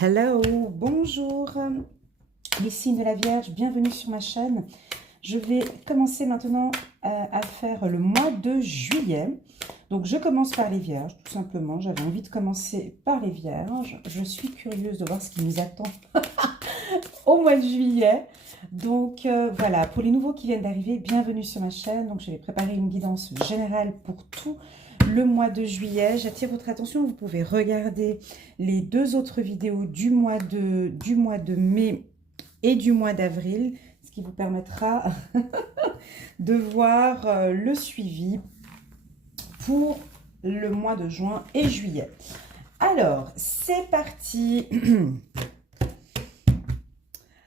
Hello, bonjour, les signes de la Vierge, bienvenue sur ma chaîne. Je vais commencer maintenant à faire le mois de juillet. Donc je commence par les Vierges, tout simplement. J'avais envie de commencer par les Vierges. Je suis curieuse de voir ce qui nous attend au mois de juillet. Donc voilà, pour les nouveaux qui viennent d'arriver, bienvenue sur ma chaîne. Donc je vais préparer une guidance générale pour tout le mois de juillet. J'attire votre attention, vous pouvez regarder les deux autres vidéos du mois de mai et du mois d'avril, ce qui vous permettra de voir le suivi pour le mois de juin et juillet. Alors, c'est parti.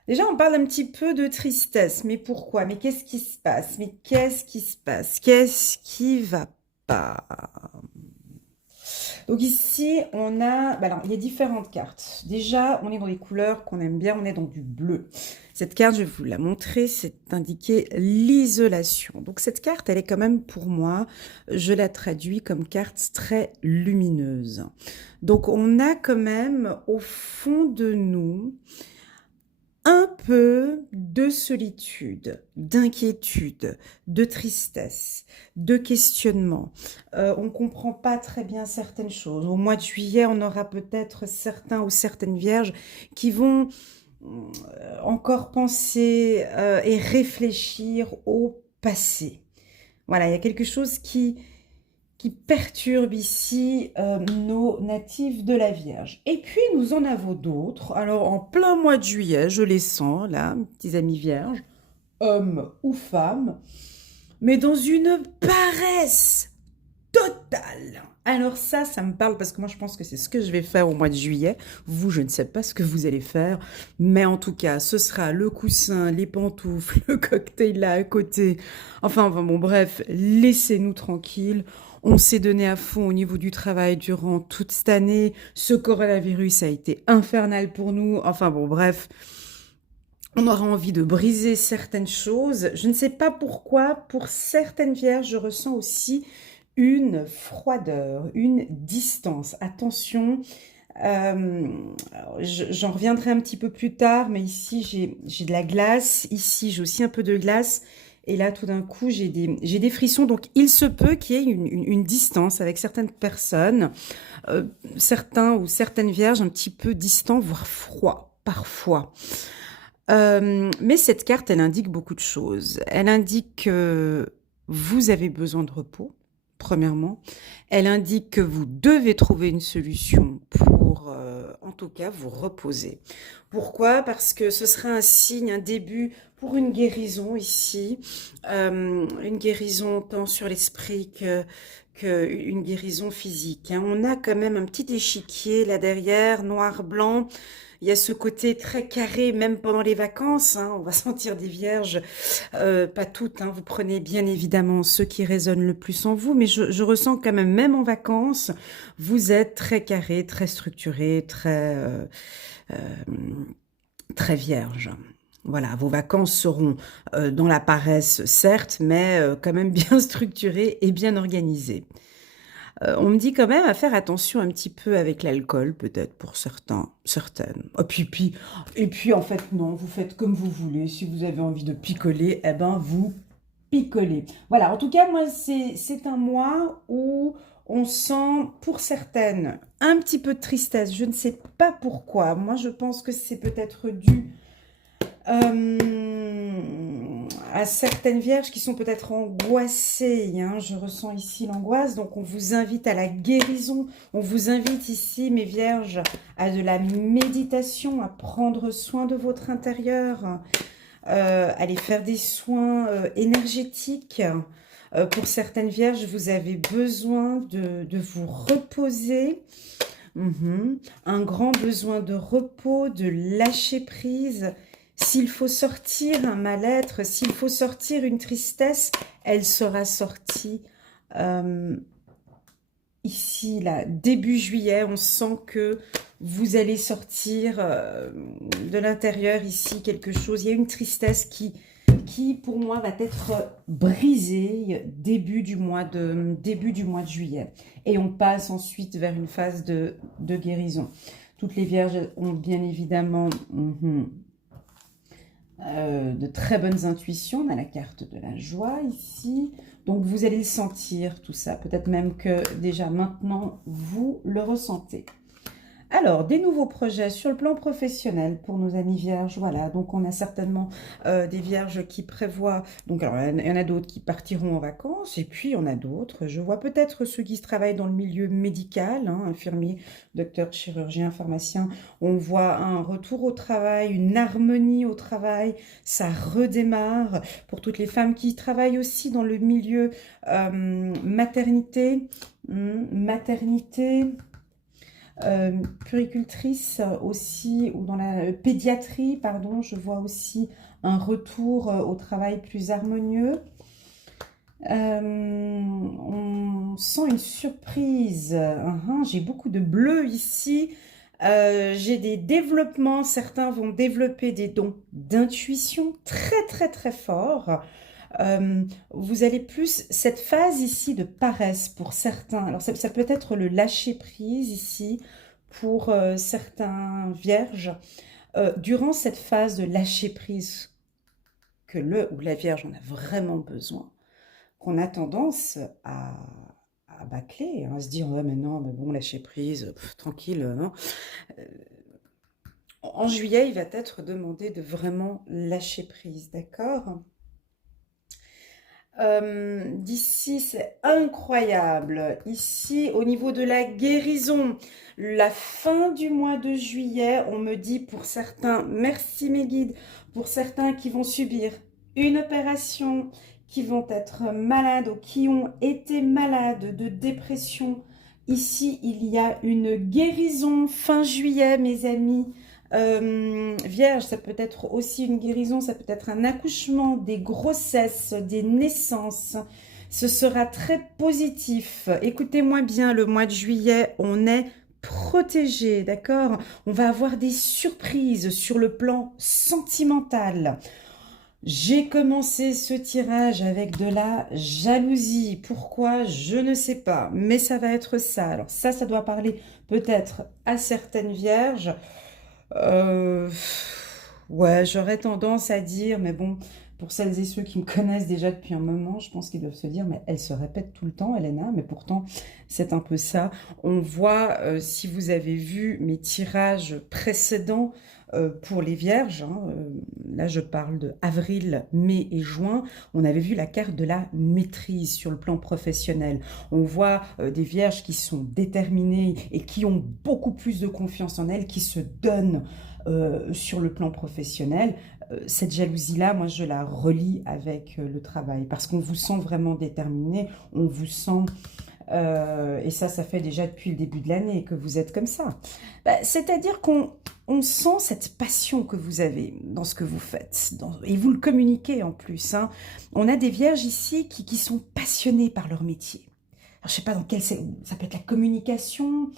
Déjà, on parle un petit peu de tristesse. Mais pourquoi? Mais qu'est-ce qui se passe? Mais qu'est-ce qui se passe? Qu'est-ce qui va pas? Donc ici, on a, alors, il y a différentes cartes. Déjà, on est dans des couleurs qu'on aime bien, on est dans du bleu. Cette carte, je vais vous la montrer, c'est indiqué l'isolation. Donc cette carte, elle est quand même pour moi, je la traduis comme carte très lumineuse. Donc on a quand même au fond de nous un peu de solitude, d'inquiétude, de tristesse, de questionnement. On ne comprend pas très bien certaines choses. Au mois de juillet, on aura peut-être certains ou certaines vierges qui vont encore penser et réfléchir au passé. Voilà, il y a quelque chose qui perturbe ici nos natifs de la Vierge. Et puis, nous en avons d'autres. Alors, en plein mois de juillet, je les sens, là, mes petits amis vierges, hommes ou femmes, mais dans une paresse totale. Alors ça me parle parce que moi, je pense que c'est ce que je vais faire au mois de juillet. Vous, je ne sais pas ce que vous allez faire, mais en tout cas, ce sera le coussin, les pantoufles, le cocktail là à côté. Enfin bon, bref, laissez-nous tranquilles. On s'est donné à fond au niveau du travail durant toute cette année. Ce coronavirus a été infernal pour nous. Enfin bon, bref, on aura envie de briser certaines choses. Je ne sais pas pourquoi, pour certaines vierges, je ressens aussi une froideur, une distance. Attention, j'en reviendrai un petit peu plus tard, mais ici j'ai de la glace, ici j'ai aussi un peu de glace. Et là, tout d'un coup, j'ai des frissons. Donc, il se peut qu'il y ait une distance avec certaines personnes, certains ou certaines vierges un petit peu distants, voire froids, parfois. Mais cette carte, elle indique beaucoup de choses. Elle indique que vous avez besoin de repos, premièrement. Elle indique que vous devez trouver une solution pour, en tout cas, vous reposer. Pourquoi? Parce que ce sera un signe, un début pour une guérison ici, une guérison tant sur l'esprit que une guérison physique. Hein. On a quand même un petit échiquier là derrière, noir-blanc. Il y a ce côté très carré, même pendant les vacances. Hein, on va sentir des vierges, pas toutes. Hein, vous prenez bien évidemment ceux qui résonnent le plus en vous, mais je ressens quand même en vacances, vous êtes très carré, très structuré, très vierge. Voilà, vos vacances seront dans la paresse, certes, mais quand même bien structurées et bien organisées. On me dit quand même à faire attention un petit peu avec l'alcool, peut-être pour certains, certaines. Et puis, en fait, non, vous faites comme vous voulez. Si vous avez envie de picoler, eh ben, vous picolez. Voilà, en tout cas, moi, c'est un mois où on sent, pour certaines, un petit peu de tristesse. Je ne sais pas pourquoi. Moi, je pense que c'est peut-être dû à certaines vierges qui sont peut-être angoissées. Hein. Je ressens ici l'angoisse, donc on vous invite à la guérison. On vous invite ici, mes vierges, à de la méditation, à prendre soin de votre intérieur, aller faire des soins énergétiques. Pour certaines vierges, vous avez besoin de vous reposer. Un grand besoin de repos, de lâcher prise. S'il faut sortir un mal-être, s'il faut sortir une tristesse, elle sera sortie ici, là, début juillet. On sent que vous allez sortir de l'intérieur ici quelque chose. Il y a une tristesse qui pour moi, va être brisée début du mois de juillet. Et on passe ensuite vers une phase de guérison. Toutes les vierges ont bien évidemment de très bonnes intuitions. On a la carte de la joie ici. Donc, vous allez le sentir, tout ça. Peut-être même que déjà maintenant, vous le ressentez. Alors, des nouveaux projets sur le plan professionnel pour nos amis vierges, voilà, donc on a certainement des vierges qui prévoient, donc alors il y en a d'autres qui partiront en vacances, et puis il y en a d'autres, je vois peut-être ceux qui travaillent dans le milieu médical, hein, infirmiers, docteurs, chirurgiens, pharmaciens, on voit un retour au travail, une harmonie au travail, ça redémarre, pour toutes les femmes qui travaillent aussi dans le milieu maternité, puricultrice aussi, ou dans la pédiatrie, pardon, je vois aussi un retour au travail plus harmonieux. On sent une surprise. J'ai beaucoup de bleu ici. J'ai des développements. Certains vont développer des dons d'intuition très très très forts. Vous allez plus, cette phase ici de paresse pour certains, alors ça peut être le lâcher prise ici pour certains vierges, durant cette phase de lâcher prise que le ou la vierge en a vraiment besoin, qu'on a tendance à bâcler, hein, à se dire ouais mais non, mais bon, lâcher prise, tranquille, non. En juillet, il va être demandé de vraiment lâcher prise, d'accord? D'ici, c'est incroyable. Ici, au niveau de la guérison, la fin du mois de juillet, on me dit pour certains, merci mes guides, pour certains qui vont subir une opération, qui vont être malades ou qui ont été malades de dépression. Ici, il y a une guérison fin juillet, mes amis. Vierge, ça peut être aussi une guérison, ça peut être un accouchement, des grossesses, des naissances. Ce sera très positif. Écoutez-moi bien, le mois de juillet, on est protégé, d'accord? On va avoir des surprises sur le plan sentimental. J'ai commencé ce tirage avec de la jalousie. Pourquoi? Je ne sais pas, mais ça va être ça. Alors ça doit parler peut-être à certaines vierges. Euh, ouais, j'aurais tendance à dire, mais bon, pour celles et ceux qui me connaissent déjà depuis un moment, je pense qu'ils doivent se dire, mais elle se répète tout le temps, Elena, mais pourtant, c'est un peu ça. On voit, si vous avez vu mes tirages précédents pour les vierges, hein, là je parle de avril, mai et juin, on avait vu la carte de la maîtrise sur le plan professionnel. On voit des vierges qui sont déterminées et qui ont beaucoup plus de confiance en elles, qui se donnent sur le plan professionnel. Cette jalousie-là, moi, je la relie avec le travail parce qu'on vous sent vraiment déterminé, on vous sent... et ça fait déjà depuis le début de l'année que vous êtes comme ça. C'est-à-dire qu'on sent cette passion que vous avez dans ce que vous faites. Et vous le communiquez en plus. Hein. On a des vierges ici qui sont passionnées par leur métier. Alors, je ne sais pas dans quel... Ça peut être la communication,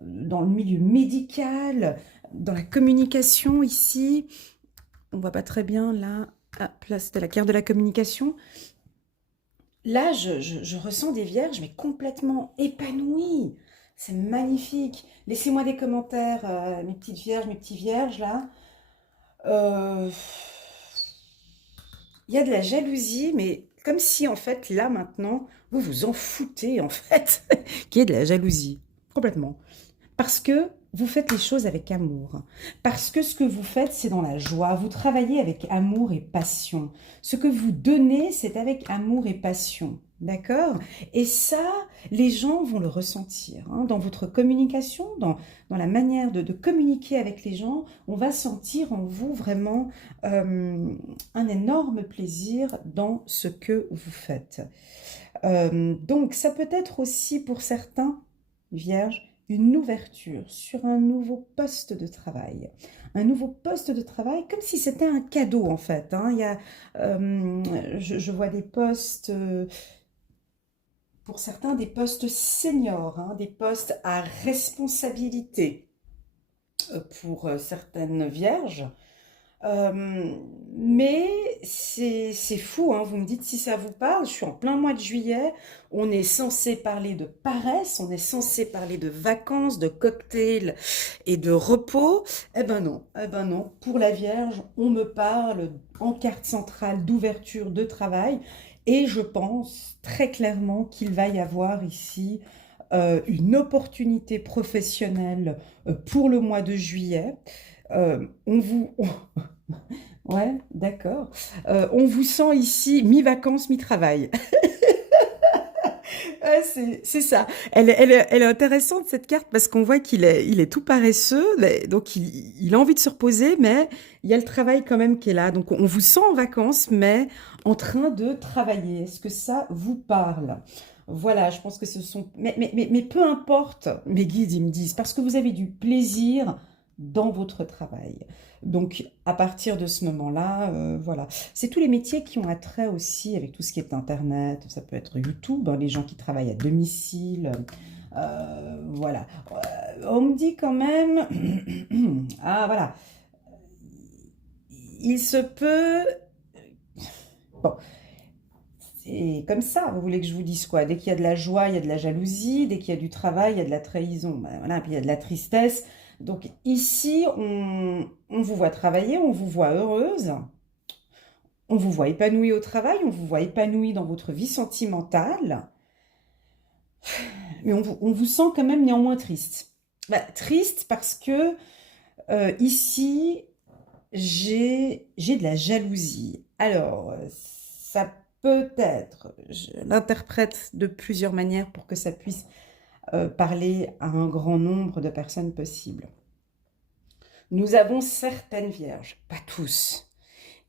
dans le milieu médical, dans la communication ici. On ne voit pas très bien là. Ah, là, c'était la carte de la communication. Là, je ressens des vierges, mais complètement épanouies. C'est magnifique. Laissez-moi des commentaires, mes petites vierges, mes petits vierges, là. Il y a de la jalousie, mais comme si, en fait, là, maintenant, vous vous en foutez, en fait, qu'il y ait de la jalousie. Complètement. Parce que vous faites les choses avec amour. Parce que ce que vous faites, c'est dans la joie. Vous travaillez avec amour et passion. Ce que vous donnez, c'est avec amour et passion. D'accord? Et ça, les gens vont le ressentir. Hein. Dans votre communication, dans la manière de communiquer avec les gens, on va sentir en vous vraiment un énorme plaisir dans ce que vous faites. Donc, ça peut être aussi pour certains, vierges, une ouverture sur un nouveau poste de travail. Un nouveau poste de travail, comme si c'était un cadeau en fait. Hein. Il y a, je vois des postes, pour certains, des postes seniors, hein, des postes à responsabilité pour certaines vierges. Euh, mais c'est fou, hein. Vous me dites si ça vous parle. Je suis en plein mois de juillet. On est censé parler de paresse, on est censé parler de vacances, de cocktails et de repos. Eh ben non, eh ben non. Pour la Vierge, on me parle en carte centrale d'ouverture de travail. Et je pense très clairement qu'il va y avoir ici une opportunité professionnelle pour le mois de juillet. On vous, Ouais, d'accord. On vous sent ici mi-vacances, mi-travail. Ouais, c'est ça. Elle est intéressante cette carte parce qu'on voit il est tout paresseux, donc il a envie de se reposer, mais il y a le travail quand même qui est là. Donc on vous sent en vacances, mais en train de travailler. Est-ce que ça vous parle? Voilà, je pense que ce sont... Mais peu importe, mes guides, ils me disent, parce que vous avez du plaisir dans votre travail. Donc, à partir de ce moment-là, voilà. C'est tous les métiers qui ont attrait aussi avec tout ce qui est Internet. Ça peut être YouTube, hein, les gens qui travaillent à domicile. Voilà. On me dit quand même... Ah, voilà. Il se peut... Bon, c'est comme ça. Vous voulez que je vous dise quoi? Dès qu'il y a de la joie, il y a de la jalousie. Dès qu'il y a du travail, il y a de la trahison. Ben, voilà, puis il y a de la tristesse. Donc ici, on vous voit travailler, on vous voit heureuse. On vous voit épanoui au travail, on vous voit épanoui dans votre vie sentimentale, mais on vous sent quand même néanmoins triste. Bah, triste parce que ici, j'ai de la jalousie. Alors, ça peut être, je l'interprète de plusieurs manières pour que ça puisse parler à un grand nombre de personnes possibles. Nous avons certaines vierges, pas tous,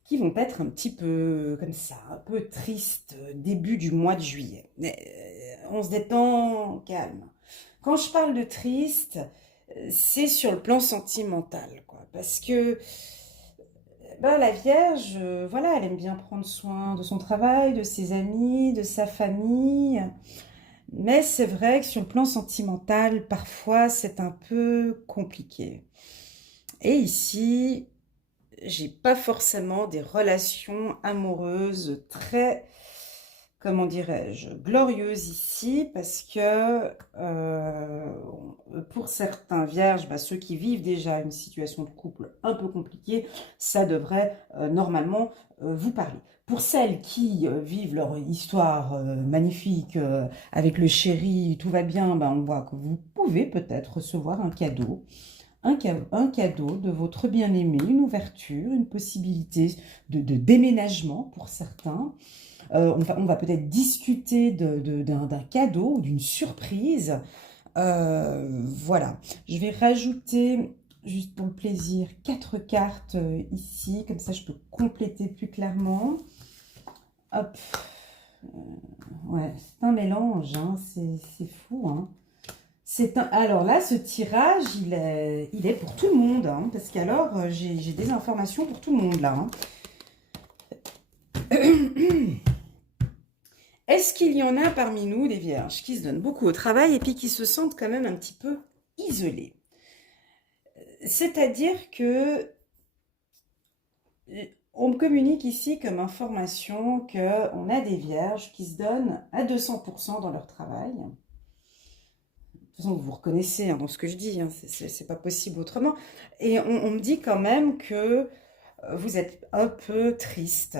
qui vont être un petit peu comme ça, un peu tristes début du mois de juillet. Mais on se détend, on calme. Quand je parle de triste, c'est sur le plan sentimental, quoi. Parce que ben, la Vierge, voilà, elle aime bien prendre soin de son travail, de ses amis, de sa famille. Mais c'est vrai que sur le plan sentimental, parfois, c'est un peu compliqué. Et ici, j'ai pas forcément des relations amoureuses très, comment dirais-je, glorieuses ici, parce que pour certains vierges, bah, ceux qui vivent déjà une situation de couple un peu compliquée, ça devrait normalement vous parler. Pour celles qui vivent leur histoire magnifique avec le chéri, tout va bien, bah, on voit que vous pouvez peut-être recevoir un cadeau un cadeau de votre bien-aimé, une ouverture, une possibilité de déménagement pour certains. On va peut-être discuter d'un cadeau ou d'une surprise. Voilà. Je vais rajouter, juste pour le plaisir, 4 cartes ici. Comme ça, je peux compléter plus clairement. Hop. Ouais, c'est un mélange, hein, c'est fou, hein. Alors là, ce tirage, il est pour tout le monde, hein, parce qu'alors, j'ai des informations pour tout le monde, là. Hein. Est-ce qu'il y en a parmi nous, des vierges, qui se donnent beaucoup au travail et puis qui se sentent quand même un petit peu isolés? C'est-à-dire que on me communique ici comme information qu'on a des vierges qui se donnent à 200% dans leur travail. De toute façon, vous vous reconnaissez hein, dans ce que je dis, hein, c'est pas possible autrement. Et on me dit quand même que vous êtes un peu triste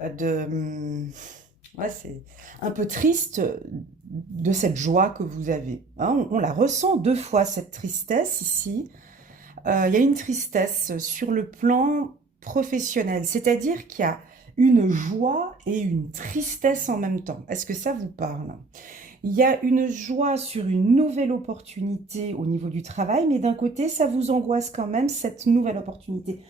ouais, c'est un peu triste de cette joie que vous avez. Hein. On la ressent 2 fois, cette tristesse ici. Il y a une tristesse sur le plan professionnel, c'est-à-dire qu'il y a une joie et une tristesse en même temps. Est-ce que ça vous parle? Il y a une joie sur une nouvelle opportunité au niveau du travail, mais d'un côté, ça vous angoisse quand même, cette nouvelle opportunité.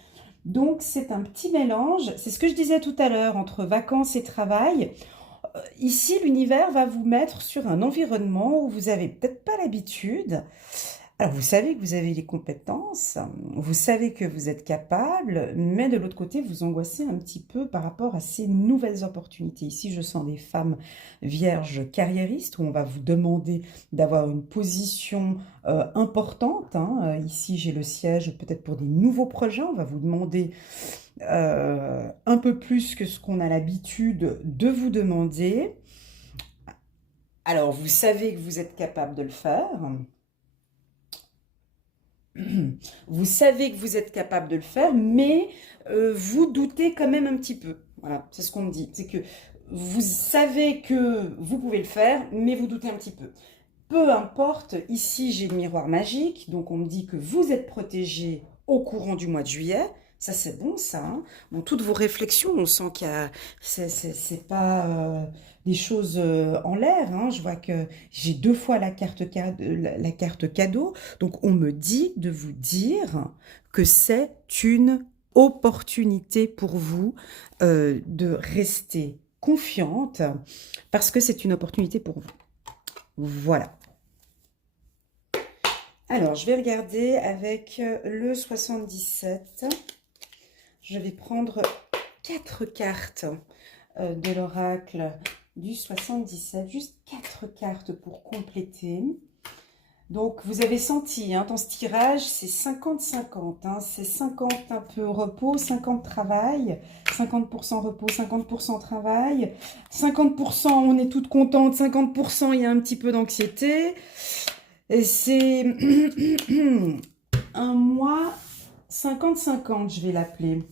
Donc, c'est un petit mélange, c'est ce que je disais tout à l'heure, entre vacances et travail. Ici, l'univers va vous mettre sur un environnement où vous n'avez peut-être pas l'habitude. Alors, vous savez que vous avez les compétences, vous savez que vous êtes capable, mais de l'autre côté, vous angoissez un petit peu par rapport à ces nouvelles opportunités. Ici, je sens des femmes vierges carriéristes où on va vous demander d'avoir une position importante, hein. Ici, j'ai le siège peut-être pour des nouveaux projets. On va vous demander un peu plus que ce qu'on a l'habitude de vous demander. Alors, vous savez que vous êtes capable de le faire. Vous savez que vous êtes capable de le faire, mais vous doutez quand même un petit peu. Voilà, c'est ce qu'on me dit. C'est que vous savez que vous pouvez le faire, mais vous doutez un petit peu. Peu importe, ici j'ai le miroir magique, donc on me dit que vous êtes protégé au courant du mois de juillet. Ça c'est bon ça, hein. Bon, toutes vos réflexions, on sent qu'il y a, c'est pas des choses en l'air, hein. Je vois que j'ai deux fois la carte cadeau, donc on me dit de vous dire que c'est une opportunité pour vous de rester confiante parce que c'est une opportunité pour vous. Voilà. Alors, je vais regarder avec le 77. Je vais prendre 4 cartes de l'oracle du 77. Juste 4 cartes pour compléter. Donc, vous avez senti, hein, dans ce tirage, c'est 50-50. Hein, c'est 50 un peu repos, 50 travail, 50% repos, 50% travail. 50% on est toutes contentes, 50% il y a un petit peu d'anxiété. C'est un mois 50-50, je vais l'appeler.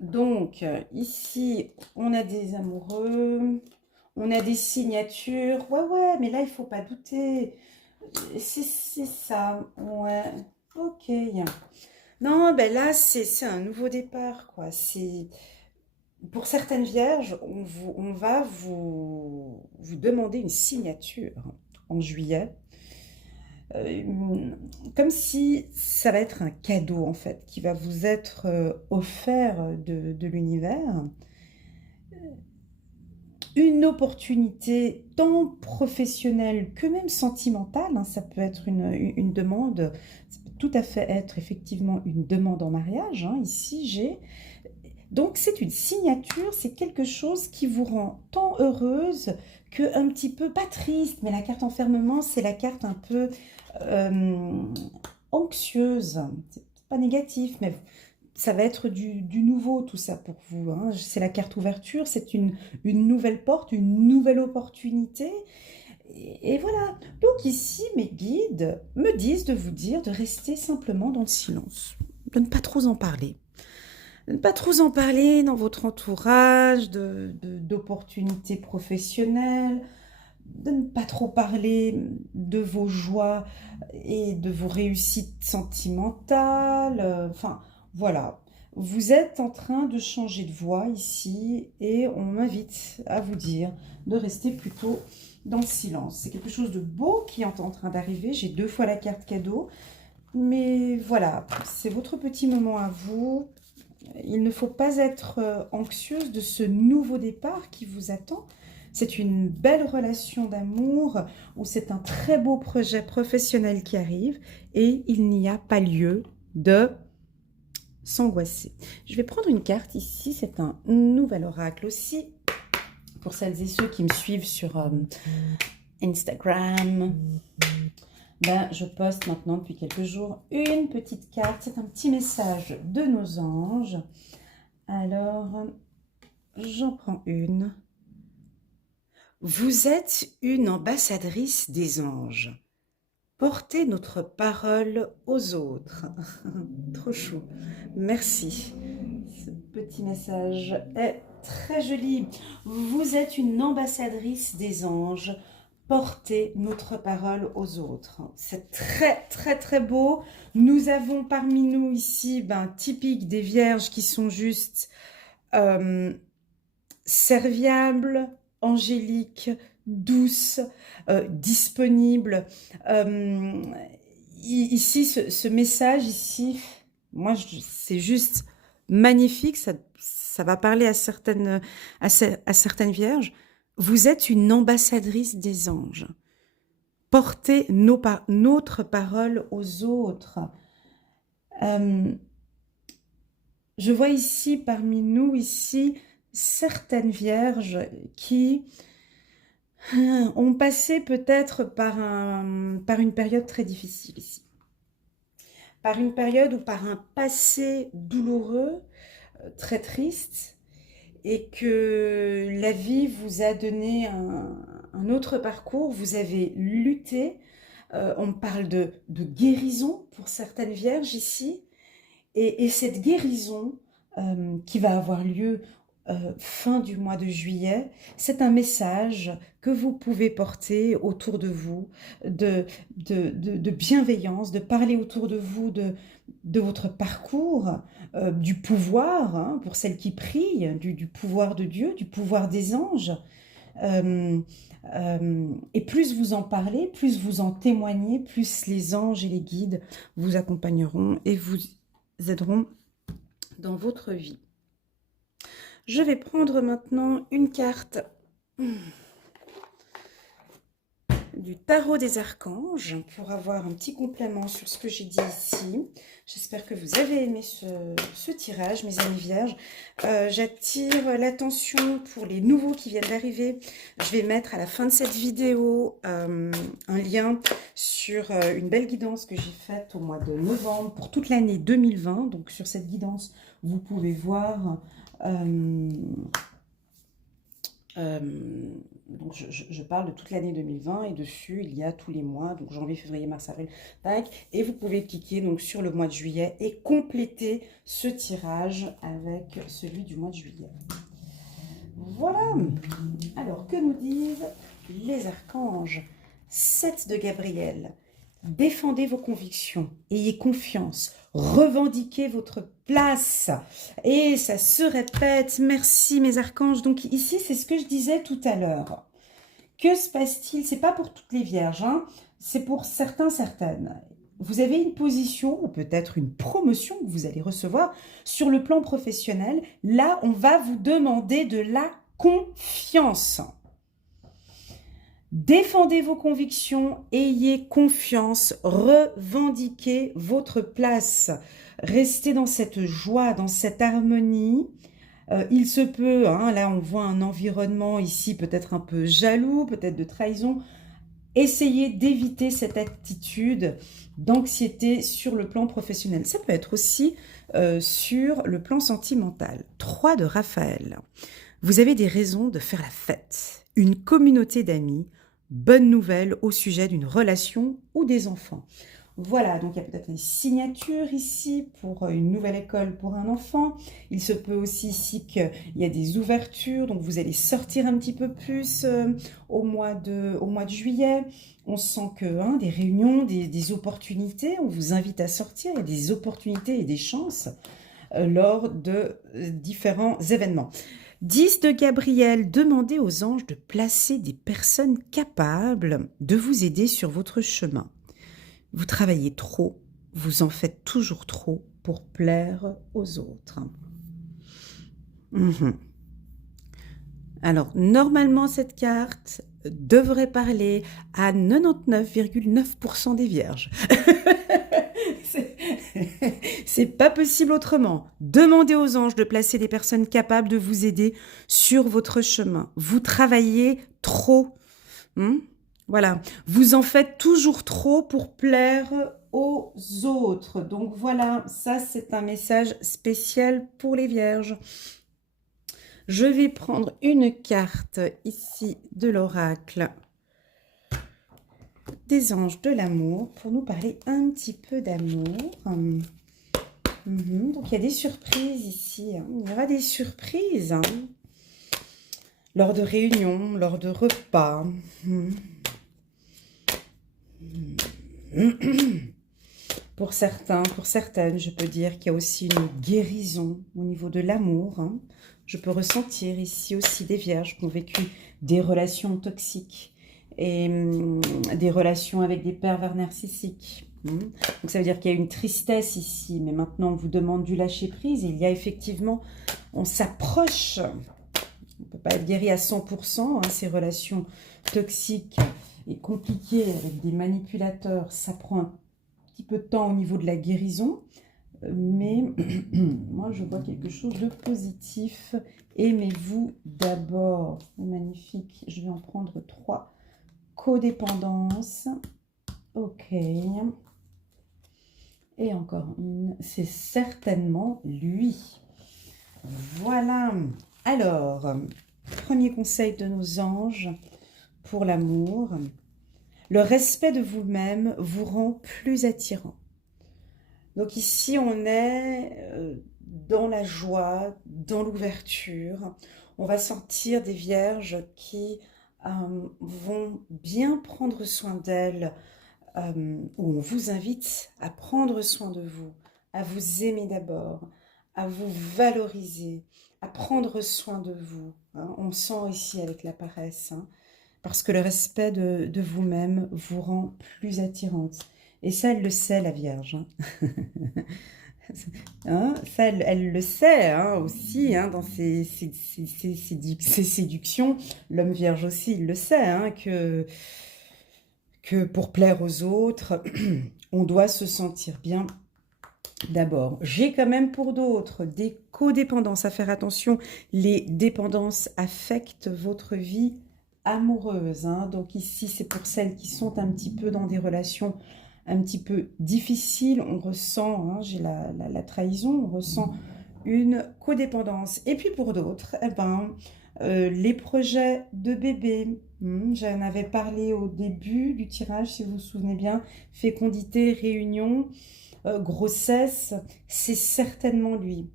Donc, ici, on a des amoureux, on a des signatures. Ouais, ouais, mais là, il faut pas douter. C'est ça, ouais. Ok. Non, ben là, c'est un nouveau départ, quoi. C'est... Pour certaines vierges, on va vous demander une signature en juillet. Comme si ça va être un cadeau en fait qui va vous être offert de l'univers. Une opportunité tant professionnelle que même sentimentale, hein, ça peut être une demande, ça peut tout à fait être effectivement une demande en mariage, hein. Ici j'ai donc c'est une signature, c'est quelque chose qui vous rend tant heureuse que un petit peu, pas triste, mais la carte enfermement, c'est la carte un peu euh, anxieuse. C'est pas négatif, mais ça va être du nouveau tout ça pour vous, hein. C'est la carte ouverture, c'est une nouvelle porte, une nouvelle opportunité. Et voilà. Donc ici, mes guides me disent de vous dire de rester simplement dans le silence, de ne pas trop en parler. De ne pas trop en parler dans votre entourage, d'opportunités professionnelles, de ne pas trop parler de vos joies et de vos réussites sentimentales. Enfin, voilà. Vous êtes en train de changer de voie ici et on m'invite à vous dire de rester plutôt dans le silence. C'est quelque chose de beau qui est en train d'arriver. J'ai deux fois la carte cadeau. Mais voilà, c'est votre petit moment à vous. Il ne faut pas être anxieuse de ce nouveau départ qui vous attend. C'est une belle relation d'amour ou c'est un très beau projet professionnel qui arrive et il n'y a pas lieu de s'angoisser. Je vais prendre une carte ici, c'est un nouvel oracle aussi pour celles et ceux qui me suivent sur Instagram. Ben, je poste maintenant depuis quelques jours une petite carte, c'est un petit message de nos anges. Alors, j'en prends une. Vous êtes une ambassadrice des anges. Portez notre parole aux autres. Trop chou. Merci. Ce petit message est très joli. Vous êtes une ambassadrice des anges. Portez notre parole aux autres. C'est très, très, très beau. Nous avons parmi nous ici, typique des vierges qui sont juste serviables, angéliques, douces, disponibles. Ici, ce message ici, moi, c'est juste magnifique. Ça va parler à certaines vierges. Vous êtes une ambassadrice des anges. porter notre parole aux autres. Je vois ici, parmi nous, ici, certaines vierges qui ont passé peut-être par une période très difficile ici. Par une période ou par un passé douloureux, très triste, et que la vie vous a donné un autre parcours, vous avez lutté. On parle de guérison pour certaines vierges ici, et cette guérison qui va avoir lieu fin du mois de juillet, c'est un message que vous pouvez porter autour de vous, de bienveillance, de parler autour de vous de votre parcours, du pouvoir, hein, pour celles qui prient, du pouvoir de Dieu, du pouvoir des anges. Et plus vous en parlez, plus vous en témoignez, plus les anges et les guides vous accompagneront et vous aideront dans votre vie. Je vais prendre maintenant une carte du tarot des archanges pour avoir un petit complément sur ce que j'ai dit ici. J'espère que vous avez aimé ce tirage, mes amis vierges. J'attire l'attention pour les nouveaux qui viennent d'arriver. Je vais mettre à la fin de cette vidéo un lien sur une belle guidance que j'ai faite au mois de novembre pour toute l'année 2020. Donc sur cette guidance, vous pouvez voir... donc je parle de toute l'année 2020 et dessus il y a tous les mois, donc janvier, février, mars, avril, tac, et vous pouvez cliquer donc sur le mois de juillet et compléter ce tirage avec celui du mois de juillet. Voilà. Alors que nous disent les archanges? 7 de Gabriel. Défendez vos convictions, ayez confiance, revendiquez votre place. Et ça se répète, merci mes archanges. Donc ici, c'est ce que je disais tout à l'heure. Que se passe-t-il? C'est pas pour toutes les vierges, hein, c'est pour certains, certaines. Vous avez une position ou peut-être une promotion que vous allez recevoir sur le plan professionnel. Là, on va vous demander de la confiance. Défendez vos convictions, ayez confiance, revendiquez votre place. Restez dans cette joie, dans cette harmonie. Il se peut, hein, là on voit un environnement ici peut-être un peu jaloux, peut-être de trahison. Essayez d'éviter cette attitude d'anxiété sur le plan professionnel. Ça peut être aussi sur le plan sentimental. 3 de Raphaël. Vous avez des raisons de faire la fête. Une communauté d'amis. Bonne nouvelle au sujet d'une relation ou des enfants. Voilà, donc il y a peut-être des signatures ici pour une nouvelle école pour un enfant. Il se peut aussi ici qu'il y a des ouvertures, donc vous allez sortir un petit peu plus au mois de juillet. On sent que des réunions, des opportunités, on vous invite à sortir, il y a des opportunités et des chances lors de différents événements. 10 de Gabriel, demandez aux anges de placer des personnes capables de vous aider sur votre chemin. Vous travaillez trop, vous en faites toujours trop pour plaire aux autres. Alors, normalement, cette carte devrait parler à 99,9% des vierges. C'est pas possible autrement. Demandez aux anges de placer des personnes capables de vous aider sur votre chemin. Vous travaillez trop. Voilà. Vous en faites toujours trop pour plaire aux autres. Donc voilà, ça c'est un message spécial pour les vierges. Je vais prendre une carte ici de l'oracle des anges de l'amour pour nous parler un petit peu d'amour. Donc il y a des surprises ici, hein. Il y aura des surprises lors de réunions, lors de repas. Pour certains, pour certaines, je peux dire qu'il y a aussi une guérison au niveau de l'amour. Je peux ressentir ici aussi des vierges qui ont vécu des relations toxiques et des relations avec des pervers narcissiques. Donc ça veut dire qu'il y a une tristesse ici, mais maintenant on vous demande du lâcher prise. Et il y a effectivement, on s'approche, on ne peut pas être guéri à 100%, ces relations toxiques est compliqué avec des manipulateurs, ça prend un petit peu de temps au niveau de la guérison, mais moi je vois quelque chose de positif. Aimez-vous d'abord, magnifique. Je vais en prendre 3. Codépendance, ok. Et encore une, c'est certainement lui. Voilà. Alors, premier conseil de nos anges pour l'amour. Le respect de vous-même vous rend plus attirant. Donc ici, on est dans la joie, dans l'ouverture. On va sentir des vierges qui vont bien prendre soin d'elles, où on vous invite à prendre soin de vous, à vous aimer d'abord, à vous valoriser, à prendre soin de vous. Hein. On sent ici avec la paresse, hein, parce que le respect de vous-même vous rend plus attirante. Et ça, elle le sait, la Vierge. Hein. Hein, ça, elle le sait hein, aussi, hein, dans ses séductions. L'homme Vierge aussi, il le sait, hein, que pour plaire aux autres, on doit se sentir bien d'abord. J'ai quand même pour d'autres des codépendances à faire attention. Les dépendances affectent votre vie amoureuse. Hein. Donc ici, c'est pour celles qui sont un petit peu dans des relations un petit peu difficiles. On ressent, hein, j'ai la trahison, on ressent une codépendance. Et puis pour d'autres, eh ben, les projets de bébé, j'en avais parlé au début du tirage, si vous vous souvenez bien, fécondité, réunion, grossesse, c'est certainement lui.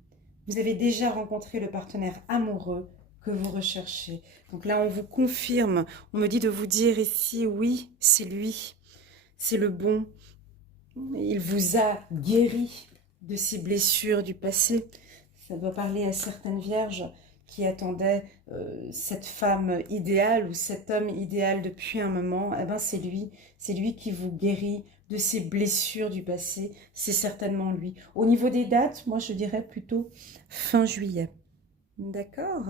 Vous avez déjà rencontré le partenaire amoureux que vous recherchez. Donc là, on vous confirme, on me dit de vous dire ici, oui, c'est lui, c'est le bon. Il vous a guéri de ses blessures du passé. Ça doit parler à certaines vierges qui attendaient cette femme idéale ou cet homme idéal depuis un moment. Eh ben, c'est lui qui vous guérit de ses blessures du passé. C'est certainement lui. Au niveau des dates, moi je dirais plutôt fin juillet. D'accord ?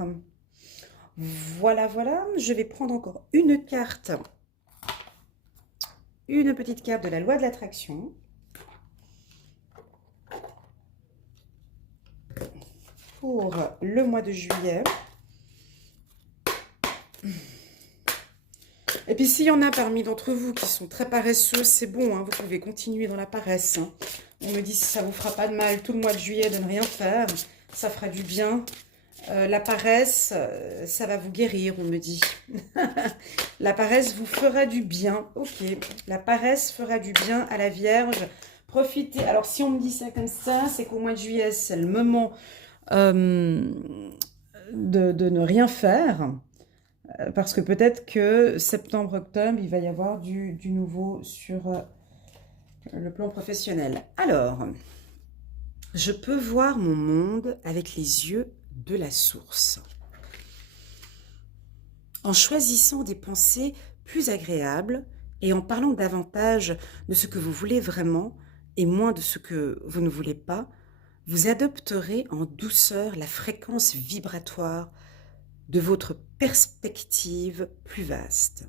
Voilà, voilà. Je vais prendre encore une carte. Une petite carte de la loi de l'attraction. Pour le mois de juillet. Et puis s'il y en a parmi d'entre vous qui sont très paresseux, c'est bon, hein, vous pouvez continuer dans la paresse. Hein. On me dit si ça ne vous fera pas de mal tout le mois de juillet de ne rien faire, ça fera du bien. La paresse, ça va vous guérir, on me dit. La paresse vous fera du bien. Ok, la paresse fera du bien à la Vierge. Profitez. Alors si on me dit ça comme ça, c'est qu'au mois de juillet, c'est le moment de ne rien faire. Parce que peut-être que septembre-octobre, il va y avoir du nouveau sur le plan professionnel. Alors, je peux voir mon monde avec les yeux de la source. En choisissant des pensées plus agréables et en parlant davantage de ce que vous voulez vraiment et moins de ce que vous ne voulez pas, vous adopterez en douceur la fréquence vibratoire de votre perspective plus vaste.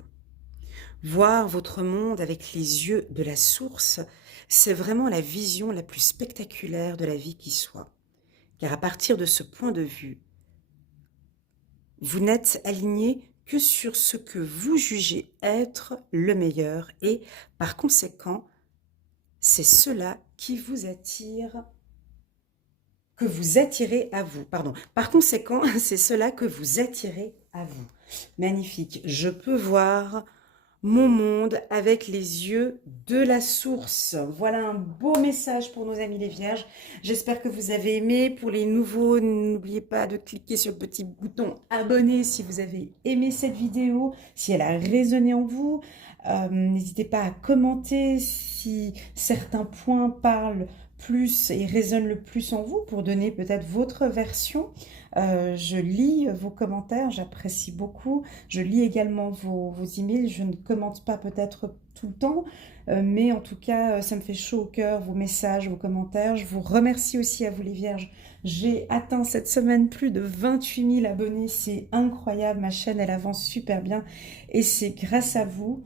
Voir votre monde avec les yeux de la source, c'est vraiment la vision la plus spectaculaire de la vie qui soit. Car à partir de ce point de vue, vous n'êtes aligné que sur ce que vous jugez être le meilleur et, par conséquent, c'est cela qui vous attire, que vous attirez à vous. Pardon. Par conséquent, c'est cela que vous attirez à vous. Magnifique. Je peux voir mon monde avec les yeux de la source. Voilà un beau message pour nos amis les vierges. J'espère que vous avez aimé. Pour les nouveaux, n'oubliez pas de cliquer sur le petit bouton abonner si vous avez aimé cette vidéo, si elle a résonné en vous. N'hésitez pas à commenter si certains points parlent plus et résonnent le plus en vous pour donner peut-être votre version. Je lis vos commentaires, j'apprécie beaucoup. Je lis également vos emails. Je ne commente pas peut-être tout le temps, mais en tout cas, ça me fait chaud au cœur, vos messages, vos commentaires. Je vous remercie aussi à vous les vierges. J'ai atteint cette semaine plus de 28 000 abonnés. C'est incroyable, ma chaîne, elle avance super bien et c'est grâce à vous.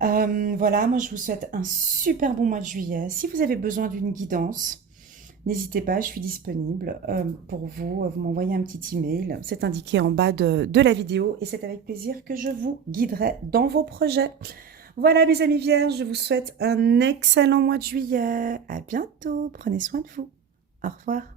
Voilà, moi je vous souhaite un super bon mois de juillet. Si vous avez besoin d'une guidance, n'hésitez pas, je suis disponible pour vous. Vous m'envoyez un petit email. C'est indiqué en bas de la vidéo et c'est avec plaisir que je vous guiderai dans vos projets. Voilà mes amis vierges, je vous souhaite un excellent mois de juillet. À bientôt, prenez soin de vous. Au revoir.